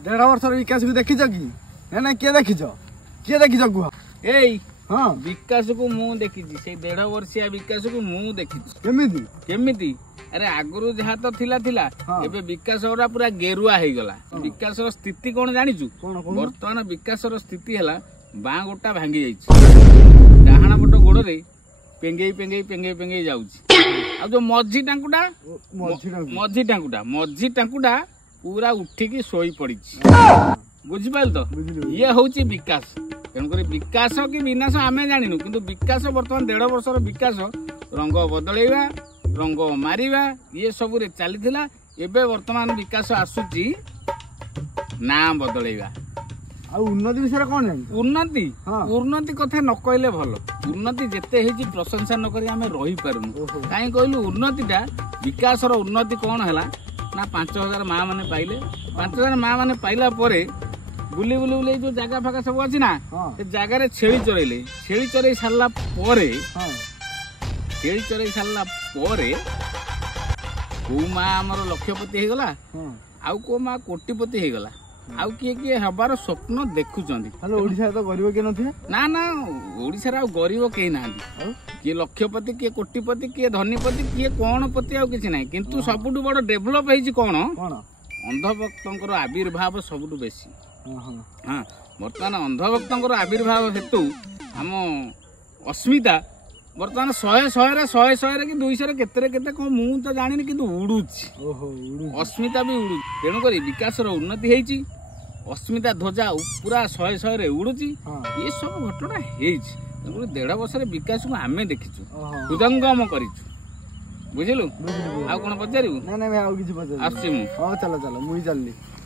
देढ़ वर्ष विकास को देखी कि ना किए देखी कुह एई हाँ विकास को मु देखी से 1.5 वर्षिया विकास को मु देखी केमिति केमिति अरे आगुरु जहा तो थिला थिला हाँ। एबे विकास ओरा पूरा गेरुआ हे गला विकास रो स्थिति कोन जानिचु वर्तमान विकास रो स्थिति हला बाँ गोटा भांगी जाइछि डाहाना पट गोड़ रे पेंगेई जाउछि आ जो मझी टांकुडा पूरा उठिकी सोई पड़िछि बुझि पाइल तो ये होउछि विकास तेणुक विकास कि विनाश आमे जानिनु किंतु विकास वर्तमान 1.5 वर्षर विकास रंग बदलैवा रंग मारिवा ये सब रे चलीथिला एबे वर्तमान विकास आसुची ना बदलैवा आ उन्नति विषय कोन उन्नति हाँ। उन्नति कथा न कहले भल उन्नति जेते हेची प्रशंसा न करी आमे रही पारुनु काई कहलु उन्नतिटा विकास रो उन्नति कोन हला ना 5000 मां माने पाइले 5000 मां माने पाइला परे बुली बुली बुली जो जगह फाका सब अछि ना से जगह रे छेली चरई सारला परे छेली चरई सारला परे को मां हमर लक्षपति हे गला आउ को मां कोटिपति हे गला आउ किए हबार स्वप्न देखुचंदी हेलो ओडिसा तो गरीब के नथिए ना ना ओडिसा रा गरीब के नांदी किए लक्षपति किए कोटिपति किए धनीपति किए कोन पति आउ किछि नै किंतु सबुटु बड़ डेवलप हेछि कोन अंधभक्तंकर आविर्भाव सबुटु बेसी हाँ बर्तमान अंधभक्तंकर आविर्भाव हेतु आम अस्मिता बर्तमान 100 रे कि 200 रे केते को मु तो जानिनी किंतु उडुछि अस्मिता भी उडु तेणु करी विकास रो उन्नति हेछि अस्मिता ध्वजा पूरा 100 रे उडुछि ये सब घटना हेछि तेणु 1.5 वर्ष रे विकास को आमे देखिछु हृदंगम करिछु बुझिलु आ कोन पचारिबु ना ना मैं आउ किछि पचारि आछि मु हां चलो मुई चलली